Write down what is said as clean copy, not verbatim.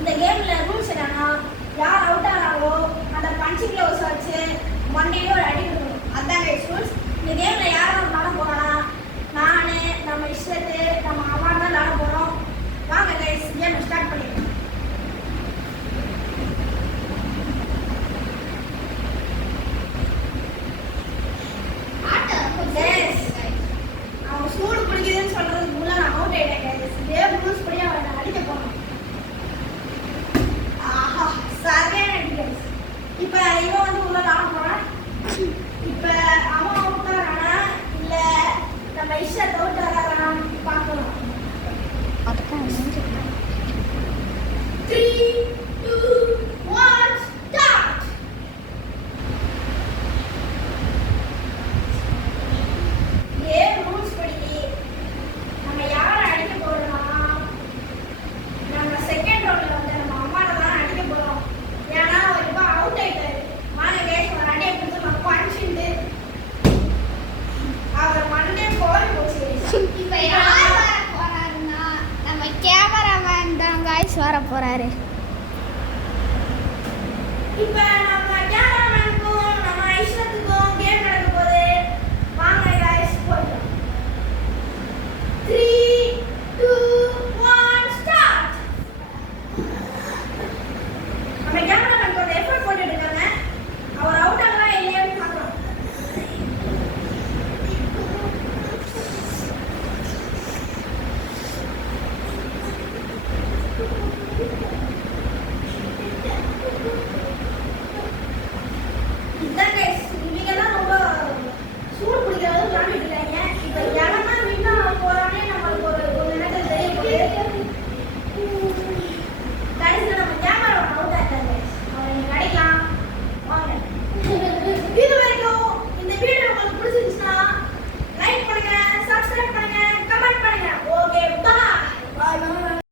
இந்த கேம்ல ரூல்ஸ் என்னன்னா யார் அவுட் ஆனாங்களோ அந்த பஞ்சிங் க்ளவுஸ் வச்சு மண்டையில ஒரு அடி கொடுக்கணும். அதான் கைஸ் ரூல்ஸ். இந்த கேம்ல யார் விளாட போறோம்னா நானு, நம்ம இஷ்டத்து, நம்ம அம்மா தான் விளாட போறோம். வாங்க கைஸ் கேம் ஸ்டார்ட் பண்ணிடலாம். அவன் சூடு பிடிக்குதுன்னு சொல்றதுக்கு முன்னாடி நான் அவுட் ஆயிட்டேன் கைஸ். கேம் ரூல்ஸ் படி அவனை அடிக்க போறோம். ஆஹா சரியான அடி கைஸ். இப்போ இவன் வந்து உள்ள விளாட போறான். இப்போ அவன் அவுட் ஆறானா இல்ல நம்ம இஷ்டத்தை அவுட் ஆறானான்னு பார்க்கலாம். அதுதான் 3, 2, 1 ஸ்டார்ட். கேம் ரூல்ஸ் படி நம்ம யாரை அடிக்க போறோம்னா நம்ம செகண்ட் ரவுண்ட்ல வந்து நம்ம அம்மாவை தான் அடிக்க போறோம். ஏன்னா அவர் இப்போ அவுட் ஆயிட்டாரு. வாங்க கேஸ் ஒரு அடியை கொடுத்து நம்ம பஞ்சுண்டு அவர் மண்டே போய் போச்சு. இப்போ யார் வர போறாருன்னா நம்ம கேமராமேன் தான் गाइस வர போறாரு. இப்போ